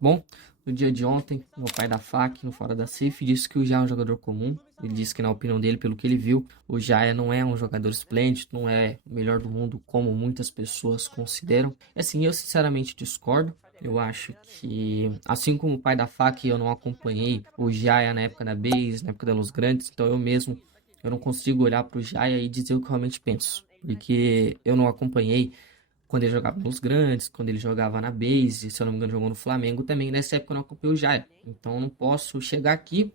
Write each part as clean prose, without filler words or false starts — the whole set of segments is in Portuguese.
Bom, no dia de ontem, meu pai da FAQ, no Fora da Safe, disse que o Jaya é um jogador comum. Ele disse que, na opinião dele, pelo que ele viu, o Jaya não é um jogador esplêndido, não é o melhor do mundo, como muitas pessoas consideram. Assim, eu sinceramente discordo. Eu acho que, assim como o pai da FAQ, eu não acompanhei o Jaya na época da base, na época da Los Grandes, então eu não consigo olhar para o Jaya e dizer o que eu realmente penso. Porque eu não acompanhei quando ele jogava nos grandes, quando ele jogava na base, se eu não me engano, jogou no Flamengo também. Nessa época eu não acompanhei o Jaya. Então eu não posso chegar aqui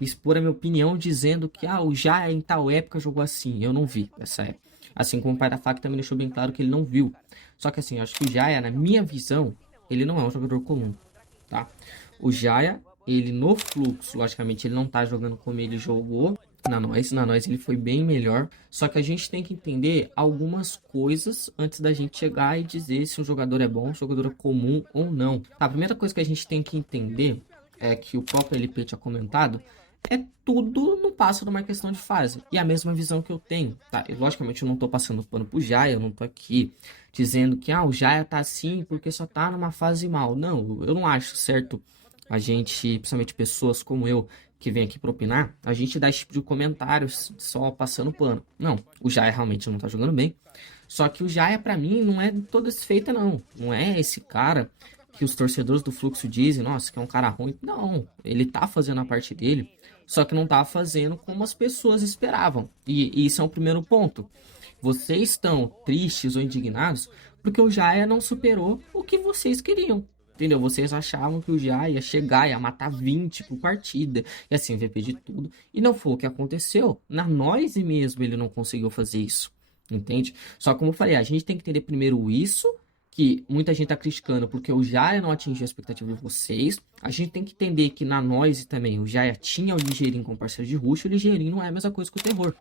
e expor a minha opinião dizendo que o Jaya em tal época jogou assim. Eu não vi essa época. Assim como o pai da FAC também deixou bem claro que ele não viu. Só que assim, eu acho que o Jaya, na minha visão, ele não é um jogador comum, tá? O Jaya, ele no fluxo, logicamente, ele não tá jogando como ele jogou na nós ele foi bem melhor. Só que a gente tem que entender algumas coisas antes da gente chegar e dizer se um jogador é bom, se um jogador é comum ou não. Tá, a primeira coisa que a gente tem que entender é que o próprio LP tinha comentado, é tudo no passo de uma questão de fase. E a mesma visão que eu tenho, tá? E, logicamente eu não tô passando pano pro Jaya, eu não tô aqui dizendo que o Jaya tá assim porque só tá numa fase mal. Não, eu não acho certo a gente, principalmente pessoas como eu, que vem aqui pra opinar, a gente dá esse tipo de comentários só passando pano. Não, o Jaya realmente não tá jogando bem. Só que o Jaya, pra mim, não é todo desfeita, não. Não é esse cara que os torcedores do Fluxo dizem, nossa, que é um cara ruim. Não, ele tá fazendo a parte dele, só que não tá fazendo como as pessoas esperavam. E isso é o primeiro ponto. Vocês estão tristes ou indignados porque o Jaya não superou o que vocês queriam. Entendeu? Vocês achavam que o Jaya ia chegar, ia matar 20 por partida, e assim, VP de tudo. E não foi o que aconteceu. Na Noise mesmo ele não conseguiu fazer isso. Entende? Só como eu falei, a gente tem que entender primeiro isso, que muita gente tá criticando porque o Jaya não atingiu a expectativa de vocês. A gente tem que entender que na Noise também o Jaya tinha o Ligeirinho como parceiro de rush, o Ligeirinho não é a mesma coisa que o Terror.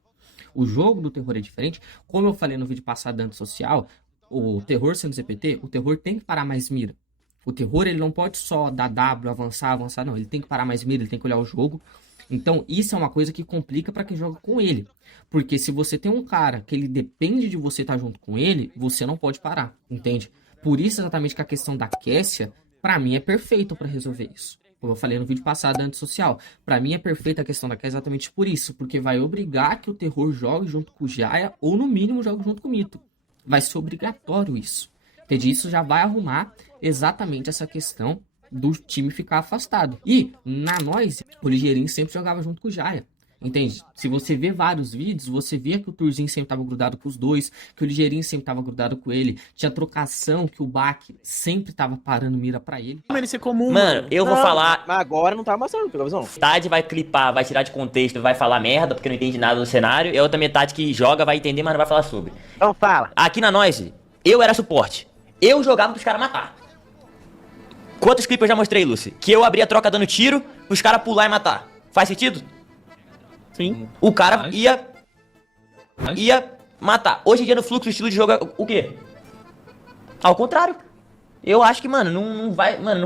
O jogo do Terror é diferente. Como eu falei no vídeo passado da antissocial, o Terror sendo ZPT, o Terror tem que parar mais mira. O Terror, ele não pode só dar W, avançar, não. Ele tem que parar mais mira, ele tem que olhar o jogo. Então, isso é uma coisa que complica para quem joga com ele. Porque se você tem um cara que ele depende de você estar junto com ele, você não pode parar, entende? Por isso exatamente que a questão da Kessia, para mim, é perfeito para resolver isso. Como eu falei no vídeo passado da antissocial. Pra mim é perfeita a questão da Kessia exatamente por isso. Porque vai obrigar que o Terror jogue junto com o Jaya, ou no mínimo jogue junto com o Mito. Vai ser obrigatório isso. Entende? Isso já vai arrumar exatamente essa questão do time ficar afastado. E na Noise, o Ligeirinho sempre jogava junto com o Jaya. Entende? Se você vê vários vídeos, você via que o Turzinho sempre tava grudado com os dois, que o Ligeirinho sempre tava grudado com ele. Tinha trocação, que o Bak sempre tava parando mira pra ele. Ele ser comum, Mano, eu vou falar. Mas agora não tá mostrando, pela visão. Metade vai clipar, vai tirar de contexto, vai falar merda, porque não entende nada do cenário. E a outra metade que joga vai entender, mas não vai falar sobre. Então fala. Aqui na Noise, eu era suporte. Eu jogava pros caras matar. Quantos clipes eu já mostrei, Lucy? Que eu abri a troca dando tiro, pros caras pular e matar. Faz sentido? Sim. O cara ia matar. Hoje em dia no fluxo, o estilo de jogo é o quê? Ao contrário. Eu acho que, mano, não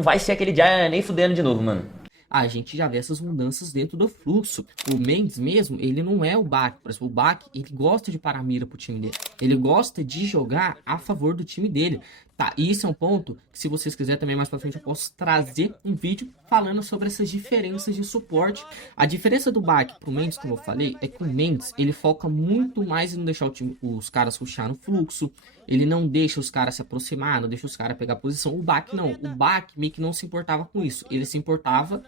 vai ser aquele dia nem fudendo de novo, mano. A gente já vê essas mudanças dentro do fluxo. O Mendes mesmo, ele não é o Bak. Por exemplo, o Bak, ele gosta de parar a mira pro time dele. Ele gosta de jogar a favor do time dele. Tá, e isso é um ponto que, se vocês quiserem também mais pra frente, eu posso trazer um vídeo falando sobre essas diferenças de suporte. A diferença do Bak pro Mendes, como eu falei, é que o Mendes, ele foca muito mais em não deixar os caras rushar no fluxo. Ele não deixa os caras se aproximar, não deixa os caras pegar posição. O Bak não. O Bak meio que não se importava com isso. Ele se importava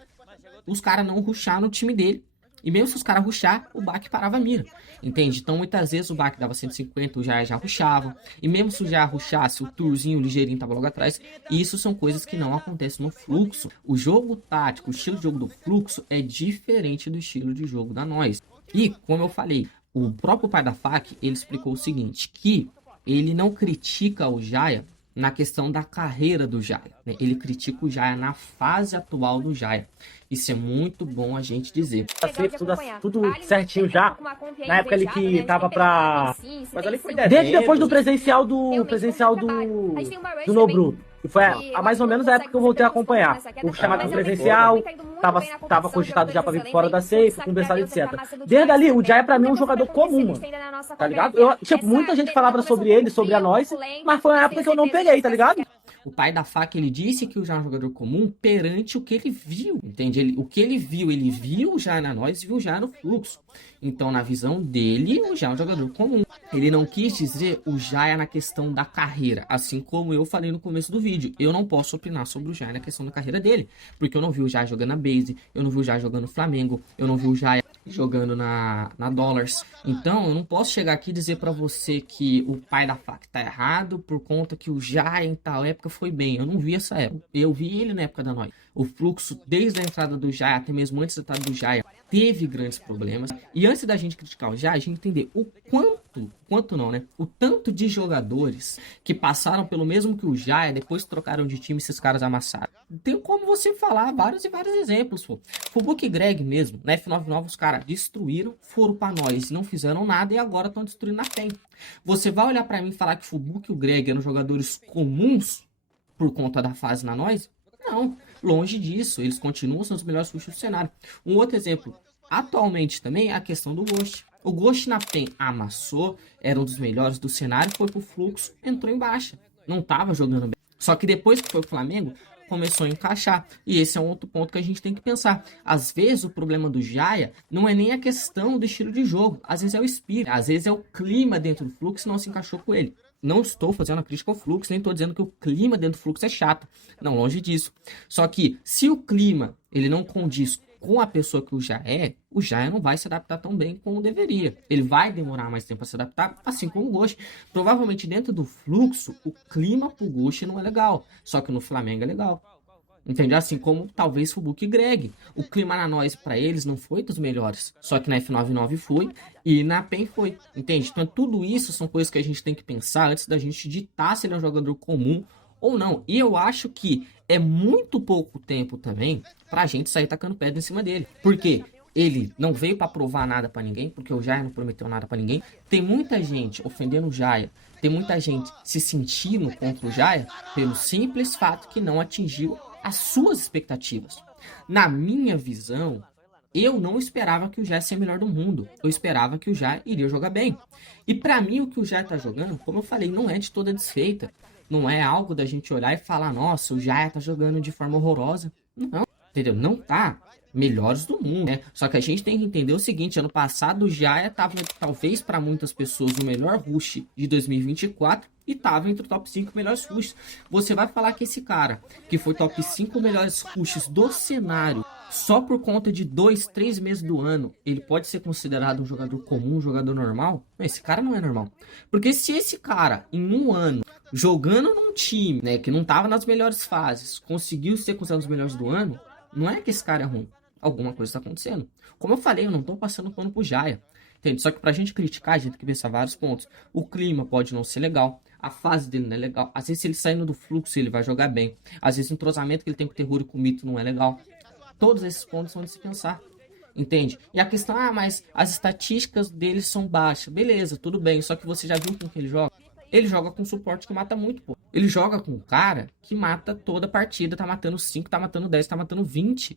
os caras não rushar no time dele. E mesmo se os caras rushar, o Bak parava a mira. Entende? Então muitas vezes o Bak dava 150, o Jaya já rushava. E mesmo se o Jaya rushasse, o Turzinho, o Ligeirinho tava logo atrás. E isso são coisas que não acontecem no fluxo. O jogo tático, o estilo de jogo do fluxo é diferente do estilo de jogo da Noise. E, como eu falei, o próprio pai da FAQ, ele explicou o seguinte, que ele não critica o Jaya na questão da carreira do Jaya, né? Ele critica o Jaya na fase atual do Jaya. Isso é muito bom a gente dizer. Tudo certinho já. Na época ali que tava pra... Mas ali foi desde depois do presencial do Nobru. E foi mais ou menos a época que eu voltei a acompanhar. O chamado presencial, tava cogitado já pra vir fora da safe, conversar, etc. Desde ali, o Jaya pra mim é um jogador comum, mano. Tá ligado? Muita gente falava sobre ele, sobre a Noise, mas foi uma época que eu não peguei, tá ligado? O pai da faca, ele disse que o Jai é um jogador comum perante o que ele viu, entende? O que ele viu já na nós e viu já no fluxo. Então, na visão dele, o Jai é um jogador comum. Ele não quis dizer o Jai na questão da carreira, assim como eu falei no começo do vídeo. Eu não posso opinar sobre o Jai na questão da carreira dele, porque eu não vi o Jai jogando na base, eu não vi o Jai jogando no Flamengo, eu não vi o Jai jogando na Dollars. Então, eu não posso chegar aqui e dizer pra você que o pai da faca tá errado por conta que o Jai em tal época foi bem. Eu não vi essa época. Eu vi ele na época da Nós. O fluxo, desde a entrada do Jai, até mesmo antes da entrada do Jai, teve grandes problemas. E antes da gente criticar o Jai, a gente entender o o tanto de jogadores que passaram pelo mesmo que o Jai, depois trocaram de time e esses caras amassaram. Tem como você falar vários e vários exemplos, pô. Fubuki e Greg mesmo, na F99 os caras destruíram, foram pra nós, não fizeram nada e agora estão destruindo a PEN. Você vai olhar pra mim e falar que Fubuki e o Greg eram jogadores comuns por conta da fase na nós? Não, longe disso, eles continuam sendo os melhores rushes do cenário. Um outro exemplo, atualmente também, é a questão do Ghost. O Ghost na PEN amassou, era um dos melhores do cenário, foi pro fluxo, entrou em baixa. Não tava jogando bem. Só que depois que foi pro Flamengo, começou a encaixar. E esse é um outro ponto que a gente tem que pensar. Às vezes o problema do Jaya não é nem a questão do estilo de jogo. Às vezes é o espírito, às vezes é o clima dentro do fluxo que não se encaixou com ele. Não estou fazendo a crítica ao fluxo, nem estou dizendo que o clima dentro do fluxo é chato. Não, longe disso. Só que se o clima ele não condiz com a pessoa que o Jaya não vai se adaptar tão bem como deveria. Ele vai demorar mais tempo a se adaptar, assim como o Ghost. Provavelmente dentro do fluxo, o clima pro Ghost não é legal. Só que no Flamengo é legal. Entende? Assim como talvez Fubuki e Greg. O clima na nós para eles não foi dos melhores. Só que na F99 foi e na PEN foi. Entende? Então tudo isso são coisas que a gente tem que pensar antes da gente ditar se ele é um jogador comum ou não. E eu acho que é muito pouco tempo também pra gente sair tacando pedra em cima dele. Porque ele não veio pra provar nada pra ninguém, porque o Jaya não prometeu nada pra ninguém. Tem muita gente ofendendo o Jaya, tem muita gente se sentindo contra o Jaya pelo simples fato que não atingiu as suas expectativas. Na minha visão, eu não esperava que o Jaya seja o melhor do mundo. Eu esperava que o Jaya iria jogar bem. E pra mim o que o Jaya tá jogando, como eu falei, não é de toda desfeita. Não é algo da gente olhar e falar, nossa, o Jaya tá jogando de forma horrorosa. Não, entendeu? Não tá melhores do mundo, né? Só que a gente tem que entender o seguinte, ano passado o Jaya tava, talvez para muitas pessoas, o melhor rush de 2024 e tava entre o top 5 melhores rushes. Você vai falar que esse cara, que foi top 5 melhores rushes do cenário, só por conta de 2, 3 meses do ano, ele pode ser considerado um jogador comum, um jogador normal? Não, esse cara não é normal. Porque se esse cara, em um ano, jogando num time, né, que não tava nas melhores fases, conseguiu ser considerado um dos melhores do ano, não é que esse cara é ruim. Alguma coisa está acontecendo. Como eu falei, eu não tô passando pano pro Jaya. Entende? Só que pra gente criticar, a gente tem que pensar vários pontos. O clima pode não ser legal. A fase dele não é legal. Às vezes, se ele saindo do fluxo, ele vai jogar bem. Às vezes, o entrosamento que ele tem com o Terror e com o Mito não é legal. Todos esses pontos são de se pensar. Entende? E a questão, mas as estatísticas dele são baixas. Beleza, tudo bem. Só que você já viu com que ele joga? Ele joga com suporte que mata muito, pô. Ele joga com um cara que mata toda a partida. Tá matando 5, tá matando 10, tá matando 20.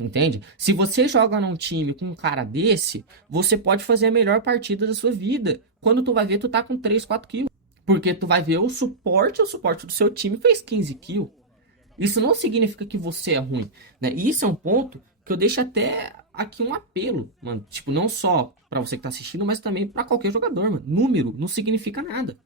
Entende? Se você joga num time com um cara desse, você pode fazer a melhor partida da sua vida. Quando tu vai ver, tu tá com 3, 4 kills. Porque tu vai ver o suporte do seu time fez 15 kills. Isso não significa que você é ruim, né? E isso é um ponto que eu deixo até aqui um apelo, mano. Tipo, não só pra você que tá assistindo, mas também pra qualquer jogador, mano. Número não significa nada.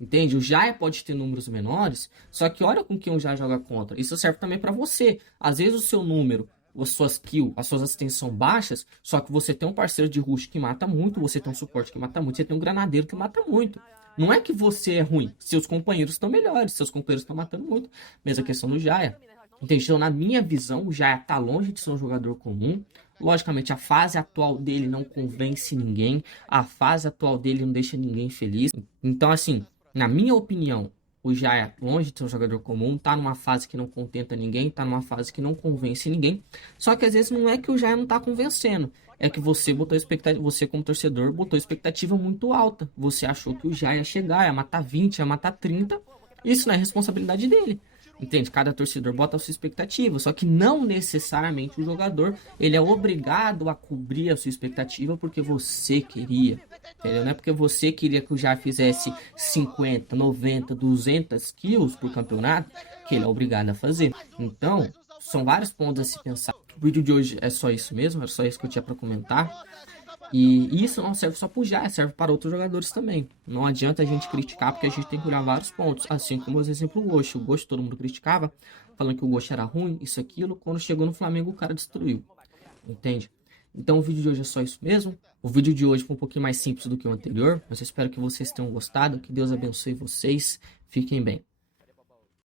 Entende? O Jaya pode ter números menores, só que olha com quem o Jaya joga contra. Isso serve também pra você. Às vezes o seu número, as suas kills, as suas assistências são baixas, só que você tem um parceiro de rush que mata muito, você tem um suporte que mata muito, você tem um granadeiro que mata muito. Não é que você é ruim, seus companheiros estão melhores, seus companheiros estão matando muito. Mesma questão do Jaya. Entende? Então, na minha visão, o Jaya tá longe de ser um jogador comum. Logicamente, a fase atual dele não convence ninguém, a fase atual dele não deixa ninguém feliz. Então, assim, na minha opinião, o Jaya, longe de ser um jogador comum, tá numa fase que não contenta ninguém, tá numa fase que não convence ninguém. Só que às vezes não é que o Jaya não tá convencendo, é que você botou expectativa, você como torcedor botou expectativa muito alta. Você achou que o Jaya ia chegar, ia matar 20, ia matar 30. Isso não é responsabilidade dele. Entende? Cada torcedor bota a sua expectativa, só que não necessariamente o jogador, ele é obrigado a cobrir a sua expectativa porque você queria. Entendeu? Não é porque você queria que o Jai fizesse 50, 90, 200 kills por campeonato que ele é obrigado a fazer. Então, são vários pontos a se pensar. O vídeo de hoje é só isso mesmo, era só isso que eu tinha para comentar. E isso não serve só pro Jai, serve para outros jogadores também. Não adianta a gente criticar, porque a gente tem que olhar vários pontos. Assim como, por exemplo, o Ghost. O Ghost todo mundo criticava, falando que o Ghost era ruim, isso, aquilo. Quando chegou no Flamengo, o cara destruiu. Entende? Então o vídeo de hoje é só isso mesmo. O vídeo de hoje foi um pouquinho mais simples do que o anterior, mas eu espero que vocês tenham gostado. Que Deus abençoe vocês. Fiquem bem.